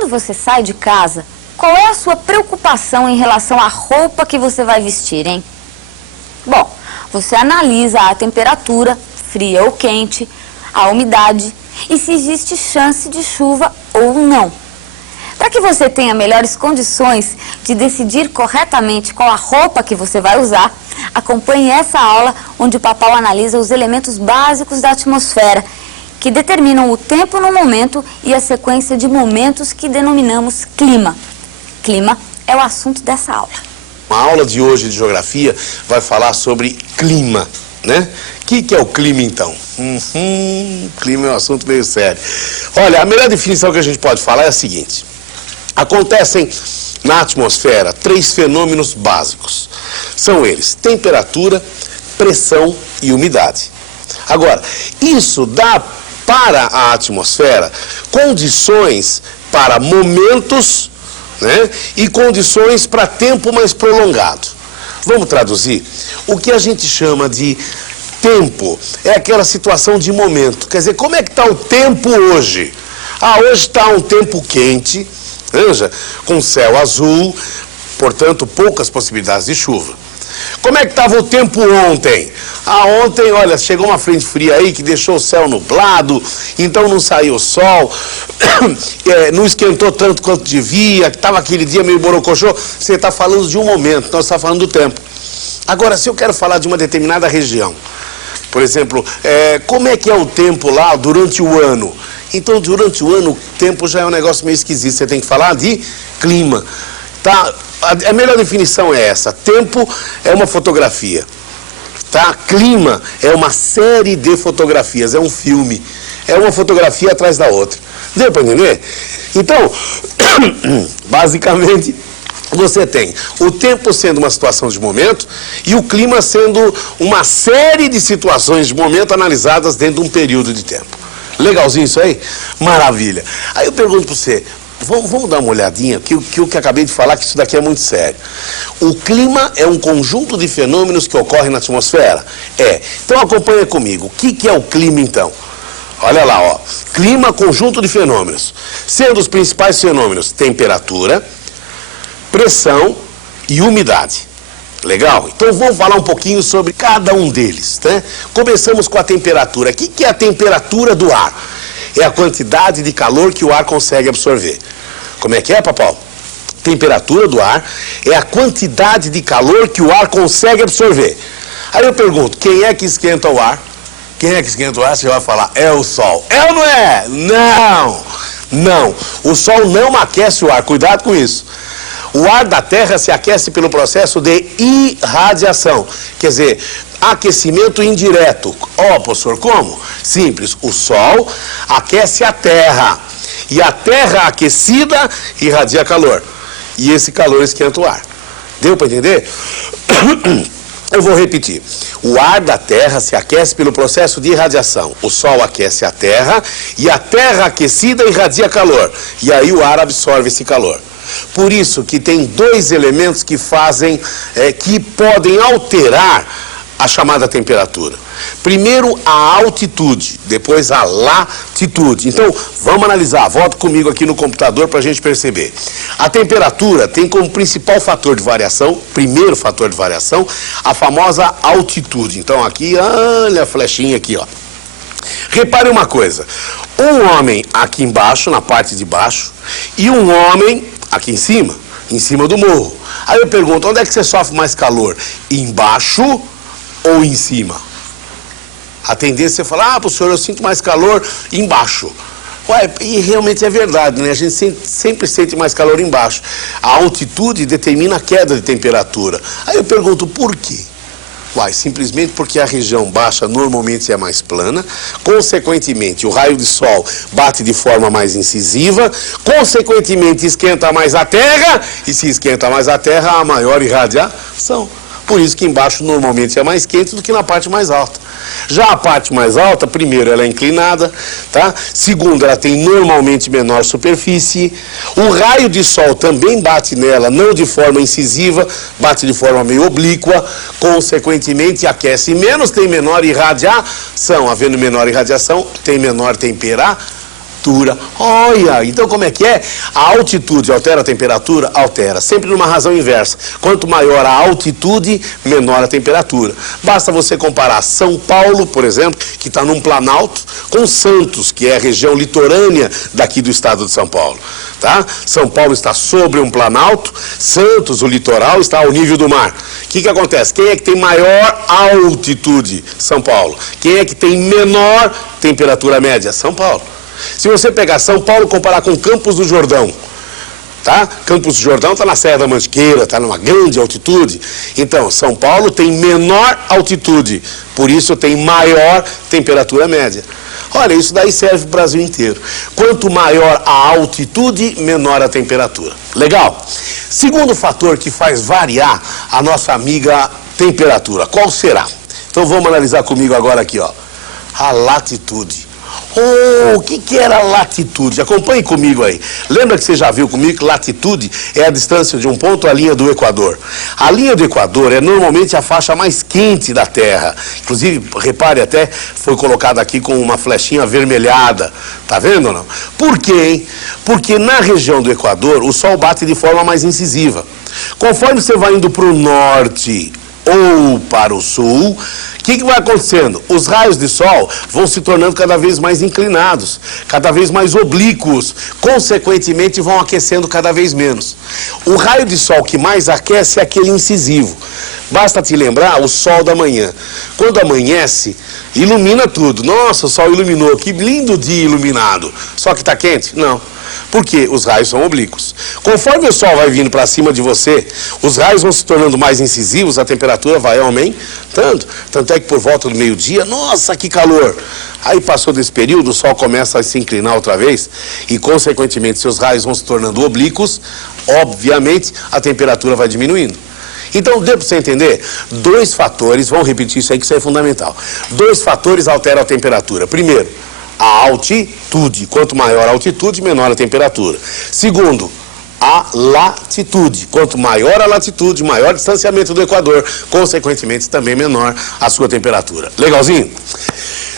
quando você sai de casa, qual é a sua preocupação em relação à roupa que você vai vestir, hein? Bom, você analisa a temperatura, fria ou quente, a umidade e se existe chance de chuva ou não. Para que você tenha melhores condições de decidir corretamente qual a roupa que você vai usar, acompanhe essa aula onde o Papal analisa os elementos básicos da atmosfera, que determinam o tempo no momento e a sequência de momentos que denominamos clima. Clima é o assunto dessa aula. A aula de hoje de geografia vai falar sobre clima, né? O que é o clima, então? Clima é um assunto meio sério. Olha, a melhor definição que a gente pode falar é a seguinte. Acontecem na atmosfera 3 fenômenos básicos. São eles: temperatura, pressão e umidade. Agora, isso dá para a atmosfera condições para momentos, né, e condições para tempo mais prolongado. Vamos traduzir? O que a gente chama de tempo é aquela situação de momento. Quer dizer, como é que está o tempo hoje? Hoje está um tempo quente, veja, com céu azul, portanto, poucas possibilidades de chuva. Como é que estava o tempo ontem? Ontem, olha, chegou uma frente fria aí que deixou o céu nublado, então não saiu o sol, não esquentou tanto quanto devia, estava aquele dia meio borocochô. Você está falando de um momento, nós estamos falando do tempo. Agora, se eu quero falar de uma determinada região, por exemplo, como é que é o tempo lá durante o ano? Então, durante o ano, o tempo já é um negócio meio esquisito. Você tem que falar de clima. Tá? A melhor definição é essa. Tempo é uma fotografia. Tá? Clima é uma série de fotografias, é um filme. É uma fotografia atrás da outra. Deu para entender? Então, basicamente, você tem o tempo sendo uma situação de momento e o clima sendo uma série de situações de momento analisadas dentro de um período de tempo. Legalzinho isso aí? Maravilha. Aí eu pergunto para você, vamos dar uma olhadinha, que o que eu acabei de falar, que isso daqui é muito sério. O clima é um conjunto de fenômenos que ocorrem na atmosfera? Então acompanha comigo. O que é o clima, então? Olha lá, ó. Clima, conjunto de fenômenos. Sendo os principais fenômenos temperatura, pressão e umidade. Legal? Então vamos falar um pouquinho sobre cada um deles, né? Começamos com a temperatura. O que é a temperatura do ar? É a quantidade de calor que o ar consegue absorver. Como é que é, Papal? Temperatura do ar é a quantidade de calor que o ar consegue absorver. Aí eu pergunto, quem é que esquenta o ar? Quem é que esquenta o ar? Você vai falar, é o sol. É ou não é? Não! Não. O sol não aquece o ar. Cuidado com isso. O ar da Terra se aquece pelo processo de irradiação, quer dizer, aquecimento indireto. Professor, como? Simples, o Sol aquece a Terra e a Terra aquecida irradia calor e esse calor esquenta o ar. Deu para entender? Eu vou repetir. O ar da Terra se aquece pelo processo de irradiação. O Sol aquece a Terra e a Terra aquecida irradia calor e aí o ar absorve esse calor. Por isso que tem 2 elementos que fazem, que podem alterar a chamada temperatura. Primeiro a altitude, depois a latitude. Então, vamos analisar. Volta comigo aqui no computador para a gente perceber. A temperatura tem como principal fator de variação, primeiro fator de variação, a famosa altitude. Então, aqui, olha a flechinha aqui, ó. Repare uma coisa. Um homem aqui embaixo, na parte de baixo, e um homem aqui em cima do morro. Aí eu pergunto, onde é que você sofre mais calor? Embaixo ou em cima? A tendência é falar, professor, eu sinto mais calor embaixo. E realmente é verdade, né? A gente sempre sente mais calor embaixo. A altitude determina a queda de temperatura. Aí eu pergunto, por quê? Simplesmente porque a região baixa normalmente é mais plana, consequentemente o raio de sol bate de forma mais incisiva, consequentemente esquenta mais a Terra, e se esquenta mais a Terra, há maior irradiação. Por isso que embaixo normalmente é mais quente do que na parte mais alta. Já a parte mais alta, primeiro, ela é inclinada, tá? Segundo, ela tem normalmente menor superfície. O raio de sol também bate nela, não de forma incisiva, bate de forma meio oblíqua, consequentemente aquece menos, tem menor irradiação. Havendo menor irradiação, tem menor temperatura. Olha, então como é que é? A altitude altera a temperatura? Altera, sempre numa razão inversa. Quanto maior a altitude, menor a temperatura. Basta você comparar São Paulo, por exemplo, que está num planalto, com Santos, que é a região litorânea daqui do estado de São Paulo. Tá? São Paulo está sobre um planalto, Santos, o litoral, está ao nível do mar. O que acontece? Quem é que tem maior altitude? São Paulo. Quem é que tem menor temperatura média? São Paulo. Se você pegar São Paulo e comparar com Campos do Jordão, tá? Campos do Jordão está na Serra da Mantiqueira, está numa grande altitude. Então, São Paulo tem menor altitude, por isso tem maior temperatura média. Olha, isso daí serve para o Brasil inteiro. Quanto maior a altitude, menor a temperatura. Legal? Segundo fator que faz variar a nossa amiga temperatura, qual será? Então vamos analisar comigo agora aqui, ó. A latitude. O que era latitude? Acompanhe comigo aí. Lembra que você já viu comigo que latitude é a distância de um ponto à linha do Equador. A linha do Equador é normalmente a faixa mais quente da Terra. Inclusive, repare até, foi colocada aqui com uma flechinha avermelhada. Tá vendo ou não? Por quê, hein? Porque na região do Equador, o Sol bate de forma mais incisiva. Conforme você vai indo para o norte ou para o sul, o que vai acontecendo? Os raios de sol vão se tornando cada vez mais inclinados, cada vez mais oblíquos, consequentemente vão aquecendo cada vez menos. O raio de sol que mais aquece é aquele incisivo. Basta te lembrar o sol da manhã. Quando amanhece, ilumina tudo. Nossa, o sol iluminou, que lindo dia iluminado. Só que está quente? Não. Porque os raios são oblíquos. Conforme o sol vai vindo para cima de você, os raios vão se tornando mais incisivos, a temperatura vai aumentando. Tanto é que por volta do meio-dia, nossa, que calor! Aí passou desse período, o sol começa a se inclinar outra vez e, consequentemente, seus raios vão se tornando oblíquos, obviamente, a temperatura vai diminuindo. Então, deu para você entender? Dois fatores, vamos repetir isso aí que isso é fundamental. Dois fatores alteram a temperatura. Primeiro, a altitude. Quanto maior a altitude, menor a temperatura. Segundo, a latitude. Quanto maior a latitude, maior o distanciamento do Equador, consequentemente também menor a sua temperatura. Legalzinho?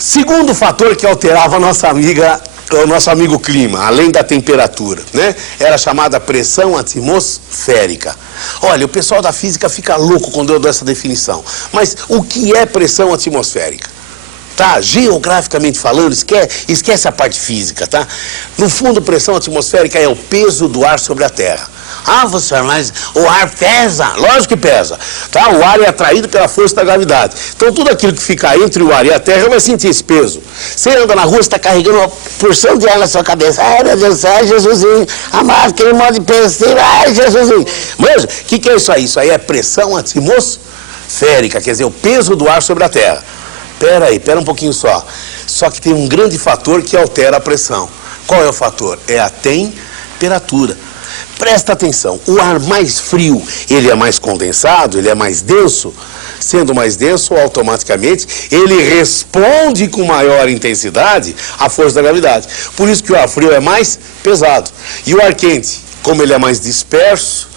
Segundo fator que alterava a nossa amiga, o nosso amigo clima, além da temperatura, né? Era chamada pressão atmosférica. Olha, o pessoal da física fica louco quando eu dou essa definição. Mas o que é pressão atmosférica? Tá? Geograficamente falando, esquece a parte física, tá? No fundo, pressão atmosférica é o peso do ar sobre a Terra. Ah, professor, mas o ar pesa? Lógico que pesa, tá? O ar é atraído pela força da gravidade. Então, tudo aquilo que fica entre o ar e a Terra vai sentir esse peso. Você anda na rua, você está carregando uma porção de ar na sua cabeça. Ai, meu Deus do céu, ai, Jesusinho, amado, aquele modo de peso, ai, Jesusinho. Mas, o que é isso aí? Isso aí é pressão atmosférica, quer dizer, o peso do ar sobre a Terra. Pera um pouquinho só. Só que tem um grande fator que altera a pressão. Qual é o fator? É a temperatura. Presta atenção, o ar mais frio, ele é mais condensado, ele é mais denso. Sendo mais denso, automaticamente, ele responde com maior intensidade à força da gravidade. Por isso que o ar frio é mais pesado. E o ar quente, como ele é mais disperso,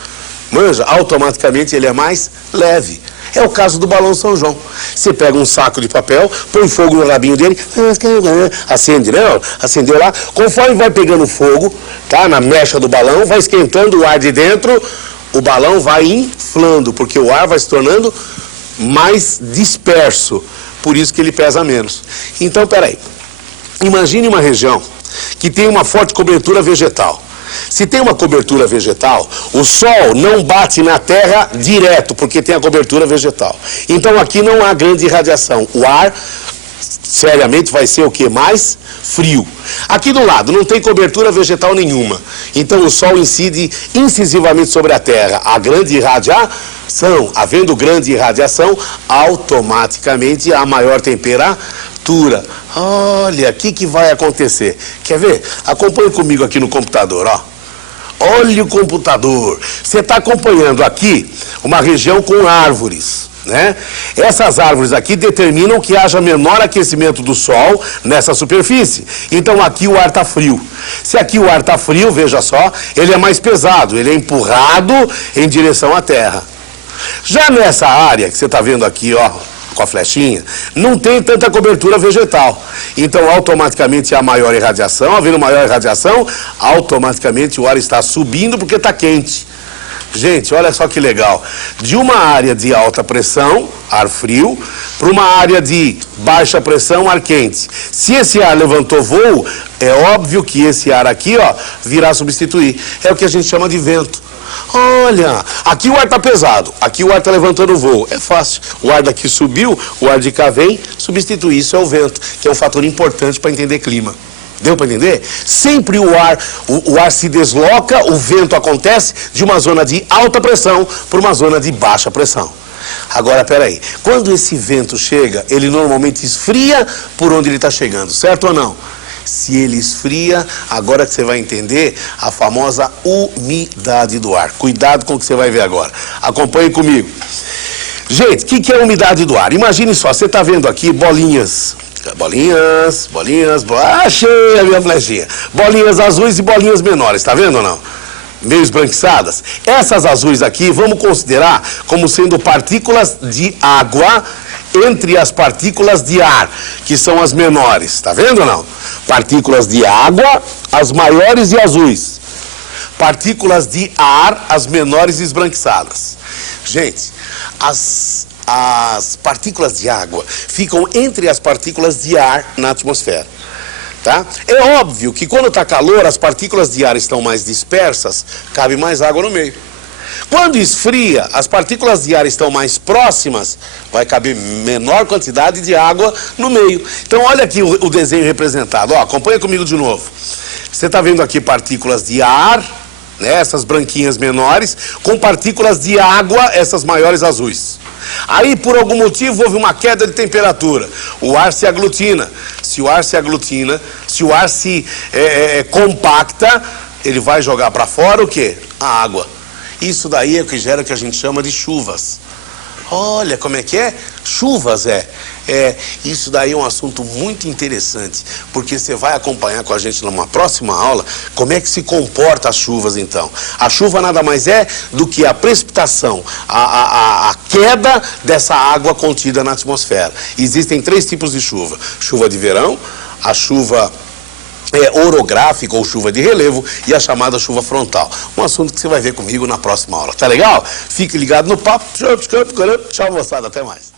manja, automaticamente ele é mais leve. É o caso do balão São João. Você pega um saco de papel, põe fogo no rabinho dele, acende, né? Acendeu lá. Conforme vai pegando fogo, tá? Na mecha do balão, vai esquentando o ar de dentro, o balão vai inflando, porque o ar vai se tornando mais disperso. Por isso que ele pesa menos. Então, peraí. Imagine uma região que tem uma forte cobertura vegetal. Se tem uma cobertura vegetal, o sol não bate na terra direto, porque tem a cobertura vegetal. Então aqui não há grande radiação. O ar, seriamente, vai ser o que? Mais frio. Aqui do lado não tem cobertura vegetal nenhuma. Então o sol incide incisivamente sobre a terra. A grande radiação, havendo grande radiação, automaticamente há maior temperatura. Olha, o que vai acontecer? Quer ver? Acompanhe comigo aqui no computador, ó. Olha o computador. Você está acompanhando aqui uma região com árvores, né? Essas árvores aqui determinam que haja menor aquecimento do sol nessa superfície. Então aqui o ar está frio. Se aqui o ar está frio, veja só, ele é mais pesado, ele é empurrado em direção à Terra. Já nessa área que você está vendo aqui, ó, com a flechinha, não tem tanta cobertura vegetal. Então, automaticamente há maior irradiação, havendo maior irradiação, automaticamente o ar está subindo porque está quente. Gente, olha só que legal. De uma área de alta pressão, ar frio, para uma área de baixa pressão, ar quente. Se esse ar levantou voo, é óbvio que esse ar aqui, ó, virá substituir. É o que a gente chama de vento. Olha, aqui o ar está pesado, aqui o ar está levantando o voo. É fácil. O ar daqui subiu, o ar de cá vem, substitui. Isso é o vento, que é um fator importante para entender clima. Deu para entender? Sempre o ar se desloca, o vento acontece de uma zona de alta pressão para uma zona de baixa pressão. Agora, peraí, quando esse vento chega, ele normalmente esfria por onde ele está chegando, certo ou não? Se ele esfria, agora que você vai entender a famosa umidade do ar. Cuidado com o que você vai ver agora. Acompanhe comigo. Gente, o que é a umidade do ar? Imagine só, você está vendo aqui bolinhas. Achei a minha flechinha. Bolinhas azuis e bolinhas menores, tá vendo ou não? Meio esbranquiçadas. Essas azuis aqui, vamos considerar como sendo partículas de água entre as partículas de ar, que são as menores, tá vendo ou não? Partículas de água, as maiores e azuis. Partículas de ar, as menores e esbranquiçadas. Gente, as partículas de água ficam entre as partículas de ar na atmosfera, tá? É óbvio que quando está calor, as partículas de ar estão mais dispersas, cabe mais água no meio. Quando esfria, as partículas de ar estão mais próximas, vai caber menor quantidade de água no meio. Então olha aqui o desenho representado, ó, acompanha comigo de novo. Você está vendo aqui partículas de ar, né, essas branquinhas menores, com partículas de água, essas maiores azuis. Aí, por algum motivo, houve uma queda de temperatura. O ar se aglutina. Se o ar se aglutina, se o ar se compacta, ele vai jogar para fora o quê? A água. Isso daí é o que gera o que a gente chama de chuvas. Olha como é que é? Chuvas isso daí é um assunto muito interessante, porque você vai acompanhar com a gente numa próxima aula como é que se comporta as chuvas então. A chuva nada mais é do que a precipitação, a queda dessa água contida na atmosfera. Existem 3 tipos de chuva: chuva de verão, a chuva orográfica ou chuva de relevo e a chamada chuva frontal. Um assunto que você vai ver comigo na próxima aula. Tá legal? Fique ligado no papo. Tchau, moçada. Até mais.